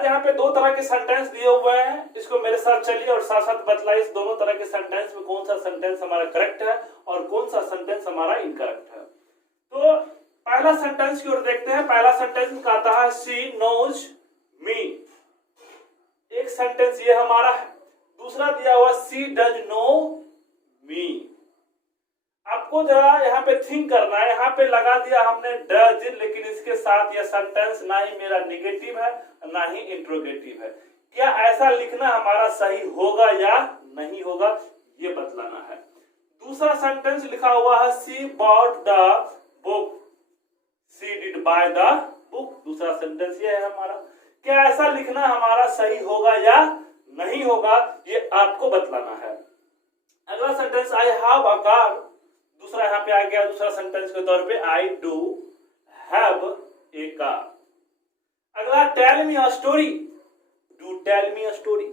Guys यहाँ पे दो तरह के सेंटेंस दिए हुए हैं, इसको मेरे साथ चलिए और साथ साथ बतलाइए इस दोनों तरह के सेंटेंस में कौन सा सेंटेंस हमारा करेक्ट है और कौन सा सेंटेंस हमारा इनकरेक्ट है। तो पहला सेंटेंस की ओर देखते हैं। पहला सेंटेंस कहता है शी नोज मी, एक सेंटेंस ये हमारा है। दूसरा दिया हुआ शी डज नो मी। आपको जरा यहाँ पे थिंक करना है, यहाँ पे लगा दिया हमने डज, लेकिन इसके साथ यह सेंटेंस ना ही मेरा निगेटिव है ना ही इंट्रोगेटिव है। क्या ऐसा लिखना हमारा सही होगा या नहीं होगा, ये बतलाना है। दूसरा सेंटेंस लिखा हुआ है she bought the book, she did by the book. दूसरा सेंटेंस ये है हमारा। क्या ऐसा लिखना हमारा सही होगा या नहीं होगा, ये आपको बतलाना है। अगला sentence I have a car, दूसरा यहाँ पे आ गया दूसरा सेंटेंस के तौर पे I do have a car. अगला tell me a story, do tell me a story,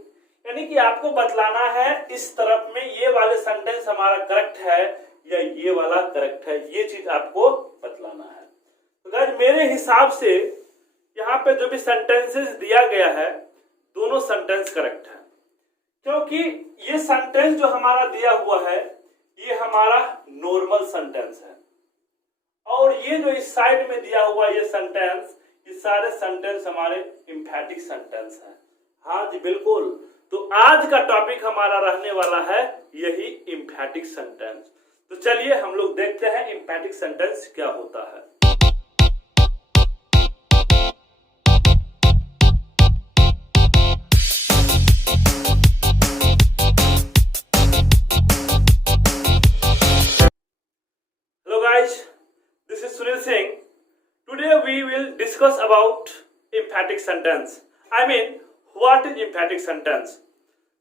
यानी कि आपको बतलाना है इस तरफ में ये वाले सेंटेंस हमारा करेक्ट है या ये वाला करेक्ट है, ये चीज आपको बतलाना है। तो गाइस मेरे हिसाब से यहाँ पे जो भी सेंटेंसेस दिया गया है दोनों सेंटेंस करेक्ट है, क्योंकि ये सेंटेंस जो हमारा दिया हुआ है ये हमारा नॉर्मल सेंटेंस है और ये जो इस साइड में दिया हुआ ये सेंटेंस, ये सारे सेंटेंस हमारे एम्फैटिक सेंटेंस है। हाँ जी बिल्कुल। तो आज का टॉपिक हमारा रहने वाला है यही एम्फैटिक सेंटेंस। तो चलिए हम लोग देखते हैं एम्फैटिक सेंटेंस क्या होता है। This is Sunil Singh. Today we will discuss about emphatic sentence. I mean, what is emphatic sentence?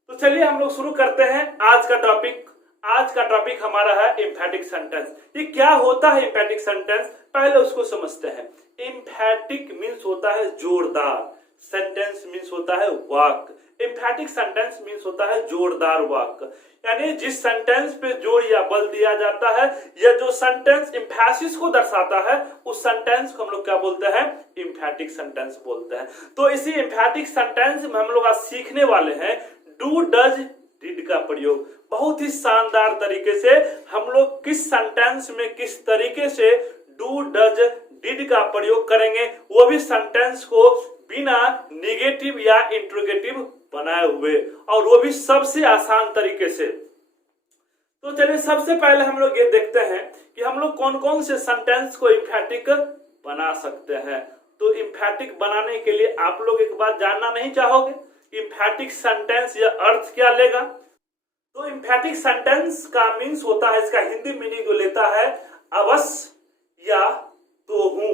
तो चलिए हम लोग शुरू करते हैं आज का टॉपिक। आज का टॉपिक हमारा है emphatic sentence। ये क्या होता है emphatic sentence, पहले उसको समझते हैं। emphatic मीन्स होता है जोरदार, सेंटेंस मीन्स होता है वाक्य। एम्फैटिक सेंटेंस मीन्स होता है जोरदार वाक्य, यानी जिस सेंटेंस पे जोर या बल दिया जाता है या जो सेंटेंस एम्फैसिस को दर्शाता है उस सेंटेंस को हम लोग क्या बोलते हैं, एम्फैटिक सेंटेंस बोलते हैं। तो इसी एम्फैटिक सेंटेंस में हम लोग आज सीखने वाले हैं डू डज डिड का प्रयोग। बहुत ही शानदार तरीके से हम लोग किस सेंटेंस में किस तरीके से डू डज डिड का प्रयोग करेंगे, वो भी सेंटेंस को बिना निगेटिव या इंट्रोगेटिव बनाए हुए, और वो भी सबसे आसान तरीके से। तो चलिए सबसे पहले हम लोग ये देखते हैं कि हम लोग कौन कौन से सेंटेंस को एम्फैटिक बना सकते हैं। तो एम्फैटिक बनाने के लिए आप लोग एक बार जानना नहीं चाहोगे एम्फैटिक सेंटेंस या अर्थ क्या लेगा। तो एम्फैटिक सेंटेंस का मीन्स होता है, इसका हिंदी मीनिंग लेता है अवश्य या तो हूं,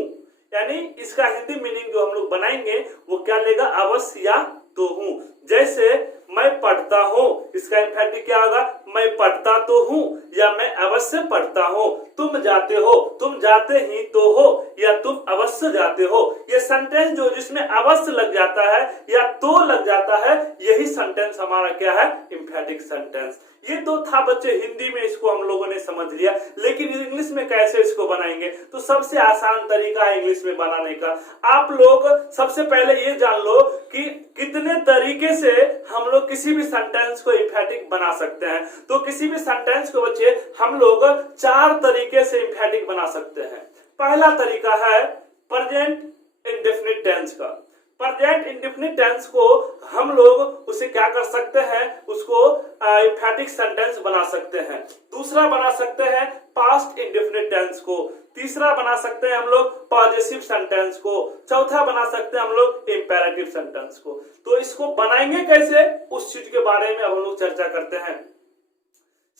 यानी इसका हिंदी मीनिंग जो हम लोग बनाएंगे वो क्या लेगा, अवश्य या तो हूं। जैसे मैं पढ़ता हूं, इसका एम्फैटिक क्या होगा, मैं पढ़ता तो हूं या मैं अवश्य पढ़ता हूं। तुम जाते हो, तुम जाते ही तो हो या तुम अवश्य जाते हो। ये सेंटेंस जो जिसमें अवश्य लग जाता है या तो लग जाता है, यही सेंटेंस हमारा क्या है, एम्फैटिक सेंटेंस। ये तो था बच्चे हिंदी में, इसको हम लोगों ने समझ लिया, लेकिन इंग्लिश में कैसे इसको बनाएंगे। तो सबसे आसान तरीका है इंग्लिश में बनाने का। आप लोग सबसे पहले ये जान लो कि कितने तरीके से हम लोग किसी भी सेंटेंस को एम्फैटिक बना सकते हैं। तो किसी भी सेंटेंस को बच्चे हम लोग 4 तरीके से एम्फैटिक बना सकते हैं। पहला तरीका है प्रेजेंट इंडेफिनिट टेंस का। प्रेजेंट इंडेफिनिट टेंस को हम लोग उसे क्या कर सकते हैं, उसको एम्फैटिक सेंटेंस बना सकते हैं। दूसरा बना सकते हैं पास्ट इंडेफिनिट टेंस को। तीसरा बना सकते हैं हम लोग पॉजिटिव सेंटेंस को। चौथा बना सकते हैं हम लोग इंपेरेटिव सेंटेंस को। तो इसको बनाएंगे कैसे, उस चीज के बारे में अब हम लोग चर्चा करते हैं।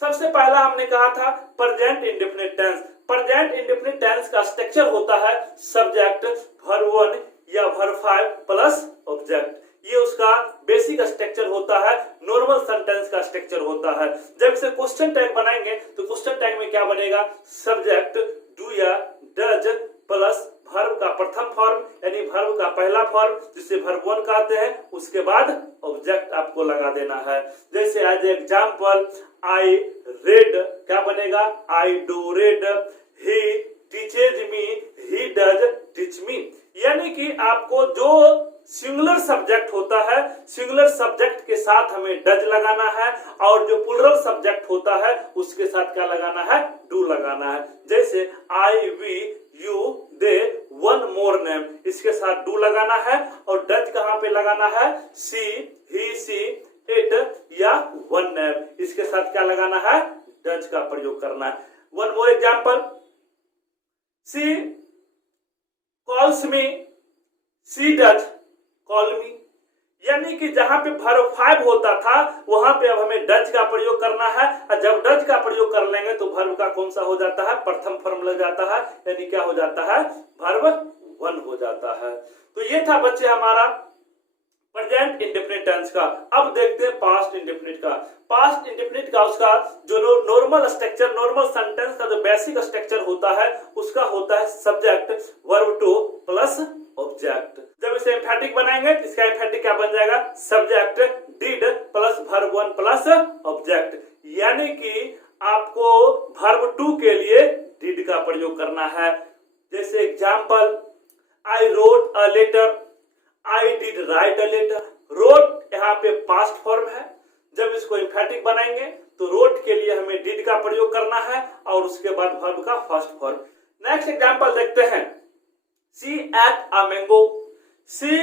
सबसे पहला हमने कहा था present indefinite tense. Present indefinite tense का स्ट्रक्चर होता है सब्जेक्ट, वर्ब 1 या वर्ब 5 प्लस ऑब्जेक्ट। ये उसका बेसिक स्ट्रक्चर होता है, नॉर्मल सेंटेंस का स्ट्रक्चर होता है। जब से क्वेश्चन टैग बनाएंगे तो क्वेश्चन टैग में क्या बनेगा, सब्जेक्ट डू या डज प्लस वर्ब का प्रथम फॉर्म यानी वर्ब का पहला फॉर्म जिसे वर्ब 1 कहते हैं, उसके बाद ऑब्जेक्ट आपको लगा देना है। जैसे एज एग्जांपल आई रेड, क्या बनेगा, I do red, he teaches me, he does teach me. यानी कि आपको जो सिंगुलर सब्जेक्ट होता है, सिंगुलर सब्जेक्ट के साथ हमें डज लगाना है, और जो प्लूरल सब्जेक्ट होता है उसके साथ क्या लगाना है, डू लगाना है। जैसे I, we, you, they, one more name, इसके साथ डू लगाना है, और डज कहां पे लगाना है, सी, ही, सी, इट या वन नेम, इसके साथ क्या लगाना है, डज का प्रयोग करना है। One more example, she calls me, she does call me, यानी कि जहां पे वर्ब 5 होता था वहां पे अब हमें डज का प्रयोग करना है, और जब डज का प्रयोग कर लेंगे तो वर्ब का कौन सा हो जाता है, प्रथम फॉर्म लग जाता है, यानी क्या हो जाता है, वर्ब 1 हो जाता है। तो ये था बच्चे हमारा प्रेजेंट इंडेफिनिट टेंस का। अब देखते हैं पास्ट इंडेफिनिट का। पास्ट इंडेफिनिट का उसका जो नॉर्मल स्ट्रक्चर, नॉर्मल सेंटेंस का जो बेसिक स्ट्रक्चर होता है उसका होता है subject verb two plus object. जब इसे एम्फैटिक बनाएंगे इसका एम्फैटिक क्या बन जाएगा, subject did plus verb 1 plus object, यानी कि आपको वर्ब 2 के लिए डिड का प्रयोग करना है। जैसे example, I wrote a letter, I did write a letter. Wrote यहाँ पे पास्ट फॉर्म है, जब इसको एम्फैटिक बनाएंगे तो रोट के लिए हमें डिड का प्रयोग करना है और उसके बाद वर्ब का फर्स्ट फॉर्म। नेक्स्ट एग्जांपल देखते हैं, she ate a mango, she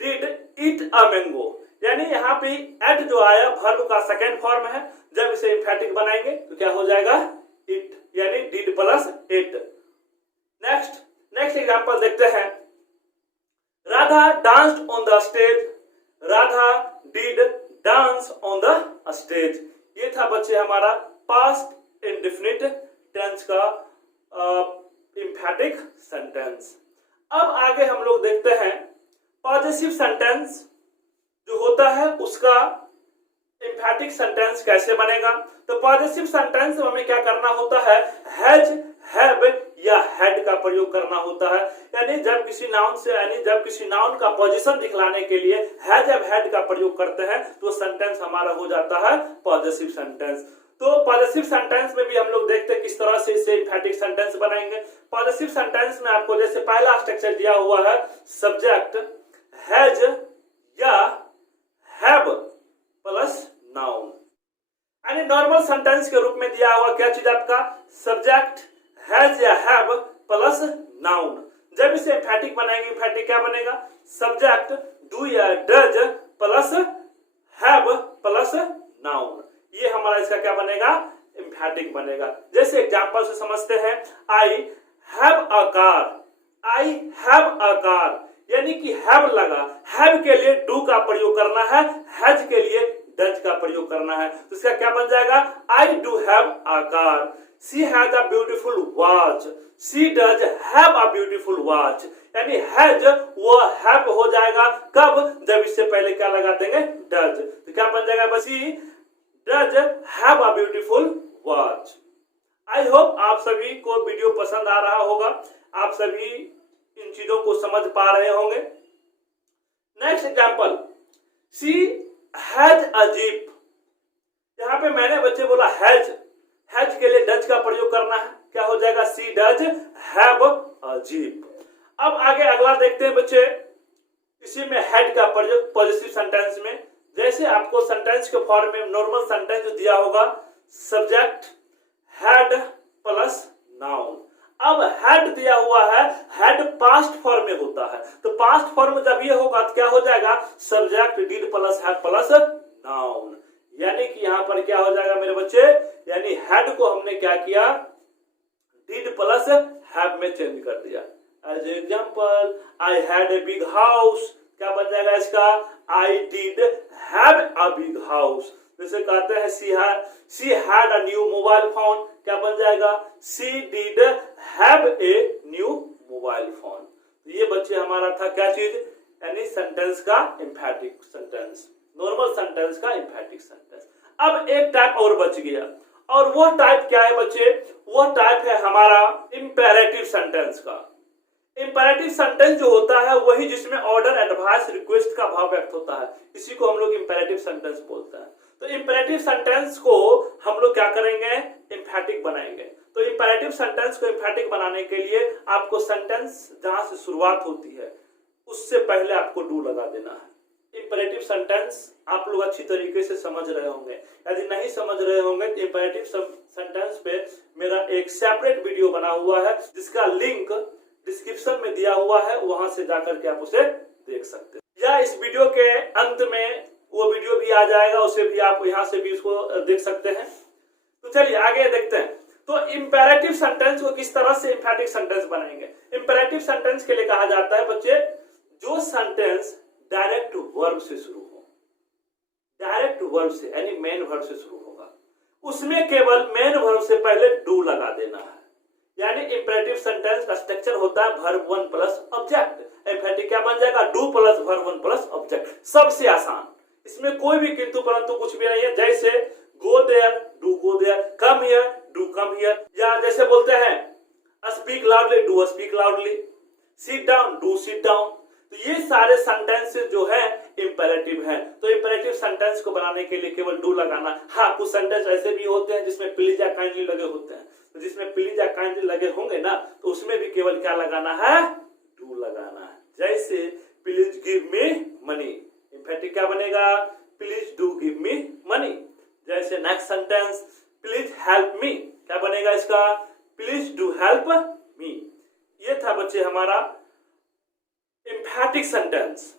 did eat a mango, यानी यहाँ पे एट जो आया वर्ब का सेकेंड फॉर्म है, जब इसे एम्फैटिक बनाएंगे तो क्या हो जाएगा, इट, यानी did plus it. Next example देखते हैं, Radha danced on the stage, Radha did dance on the stage. ये था बच्चे हमारा पास्ट इंडेफिनिट टेंस का एम्फैटिक सेंटेंस। अब आगे हम लोग देखते हैं पॉजिटिव सेंटेंस जो होता है उसका एम्फैटिक सेंटेंस कैसे बनेगा। तो पॉजिटिव सेंटेंस में हमें क्या करना होता है, हैज, हैव या हैड का प्रयोग करना होता है, यानी जब किसी नाउन का पोजीशन दिखलाने के लिए हैज या हैड का प्रयोग करते हैं तो सेंटेंस हमारा हो जाता है पॉजिटिव सेंटेंस। तो पॉजिटिव सेंटेंस में भी हम लोग देखते हैं किस तरह से इसे एम्फैटिक सेंटेंस बनाएंगे। पॉजिटिव सेंटेंस में आपको जैसे पहला स्ट्रक्चर दिया हुआ है, सब्जेक्ट हैज या हैव प्लस नाउन, यानी नॉर्मल सेंटेंस के रूप में दिया हुआ क्या चीज आपका, सब्जेक्ट हैज या हैव प्लस नाउन। जब इसे एम्फैटिक बनाएंगे, एम्फैटिक क्या बनेगा, सब्जेक्ट डू या does plus have plus noun, ये हमारा इसका क्या बनेगा, एम्फैटिक बनेगा। जैसे एग्जांपल से समझते हैं, I have a car, I have a car, यानी कि हैव लगा, हैव के लिए डू का प्रयोग करना है, हैज के लिए डज का प्रयोग करना है, तो इसका क्या बन जाएगा, आई do have a car. She has a beautiful watch, she does have a beautiful watch, यानी हैज वो हैव हो जाएगा कब, जब इससे पहले क्या लगा देंगे, डज, तो क्या बन जाएगा, बस she does have a beautiful watch. I hope आप सभी को वीडियो पसंद आ रहा होगा, आप सभी इन चीजों को समझ पा रहे होंगे। Next example, she has a jeep, यहां पे मैंने बच्चे बोला हैज, हैज के लिए डज का प्रयोग करना है, क्या हो जाएगा, she does have a jeep. अब आगे अगला देखते हैं बच्चे, इसी में हैड का प्रयोग पॉजिटिव सेंटेंस में। जैसे आपको सेंटेंस के फॉर्म में नॉर्मल सेंटेंस जो दिया होगा, सब्जेक्ट हैड प्लस नाउन। अब हैड दिया हुआ है, हैड पास्ट फॉर्म में होता है, तो पास्ट फॉर्म जब ये होगा तो क्या हो जाएगा, subject did plus had plus noun, यानी कि यहां पर क्या हो जाएगा मेरे बच्चे, यानी हैड को हमने क्या किया, डिड प्लस हैव में चेंज कर दिया। As example, I had a big house, क्या बन जाएगा इसका, I did have a big house. जैसे कहते हैं she had a new mobile phone, क्या बन जाएगा, she did have a new mobile phone. तो ये बच्चे हमारा था क्या चीज, यानी सेंटेंस का एम्फैटिक सेंटेंस, नॉर्मल सेंटेंस का एम्फैटिक सेंटेंस। अब एक टाइप और बच गया, और वो टाइप क्या है बच्चे, वो टाइप है हमारा इंपेरेटिव सेंटेंस का। इंपेरेटिव सेंटेंस जो होता है वही जिसमें ऑर्डर, एडवाइस, रिक्वेस्ट का भाव व्यक्त होता है, इसी को हम लोग इंपेरेटिव सेंटेंस बोलते हैं। तो इंपेरेटिव सेंटेंस को हम लोग क्या करेंगे, एम्फैटिक बनाएंगे। तो इंपेरेटिव सेंटेंस को एम्फैटिक बनाने के लिए आपको सेंटेंस जहां से शुरुआत होती है उससे पहले आपको डू लगा देना है। इंपेरेटिव सेंटेंस आप लोग अच्छी तरीके से समझ रहे होंगे। यदि नहीं समझ रहे होंगे तो इंपेरेटिव सेंटेंस पे मेरा एक सेपरेट वीडियो बना हुआ है जिसका लिंक डिस्क्रिप्शन में दिया हुआ है, वहां से जाकर के आप उसे देख सकते हैं। या इस वीडियो के अंत में वो वीडियो भी आ जाएगा, उसे भी आप यहाँ से भी उसको देख सकते हैं। तो चलिए आगे देखते हैं। तो इंपेरेटिव सेंटेंस को किस तरह से एम्फैटिक सेंटेंस बनाएंगे। इंपेरेटिव सेंटेंस के लिए कहा जाता है बच्चे जो सेंटेंस डायरेक्ट वर्ब से शुरू हो, डायरेक्ट वर्ब से यानी मेन वर्ब से शुरू होगा, उसमें केवल मेन वर्ब से पहले डू लगा देना है। यानी इंपेरेटिव सेंटेंस का स्ट्रक्चर होता है वर्ब वन प्लस ऑब्जेक्ट। एम्फैटिक क्या बन जाएगा, do plus verb one plus object. सबसे आसान, इसमें कोई भी किंतु परंतु कुछ भी नहीं है। जैसे go there, do go there, come here, do come here, या जैसे बोलते हैं speak loudly, do speak loudly, sit down, do sit down. तो ये सारे सेंटेंस जो है इंपेरेटिव हैं। तो इंपेरेटिव सेंटेंस को बनाने के लिए केवल डू लगाना। हाँ, कुछ सेंटेंस ऐसे भी होते हैं जिसमें प्लीज या काइंडली लगे होते हैं, तो जिसमें प्लीज या काइंडली लगे होंगे ना, तो उसमें भी केवल क्या लगाना है, डू लगाना है। जैसे please give me money, imperative क्या बनेगा, please do give me money. जैसे next sentence please help me, क्या बनेगा इसका, प्लीज डू हेल्प मी। ये था बच्चे हमारा एम्फैटिक सेंटेंस।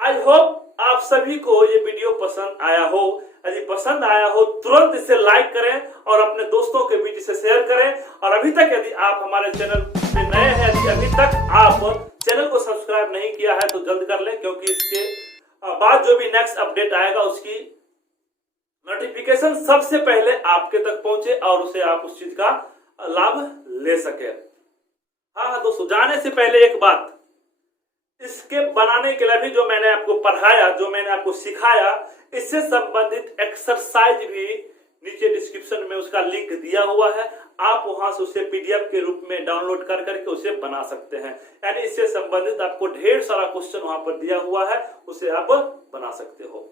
आई होप आप सभी को ये वीडियो पसंद आया हो। यदि पसंद आया हो तुरंत इसे लाइक करें और अपने दोस्तों के बीच इसे शेयर करें। और अभी तक यदि आप हमारे चैनल पे नए हैं, यदि अभी तक आप चैनल को सब्सक्राइब नहीं किया है तो जल्द कर लें, क्योंकि इसके बाद जो भी नेक्स्ट अपडेट आएगा उसकी नोटिफिकेशन सबसे पहले आपके तक पहुंचे और उसे आप उस चीज का लाभ ले सके। हाँ दोस्तों, जाने से पहले एक बात, इसके बनाने के लिए भी जो मैंने आपको पढ़ाया, जो मैंने आपको सिखाया, इससे संबंधित एक्सरसाइज भी नीचे डिस्क्रिप्शन में उसका लिंक दिया हुआ है। आप वहां से उसे पीडीएफ के रूप में डाउनलोड कर करके उसे बना सकते हैं। यानी इससे संबंधित आपको ढेर सारा क्वेश्चन वहां पर दिया हुआ है, उसे आप बना सकते हो।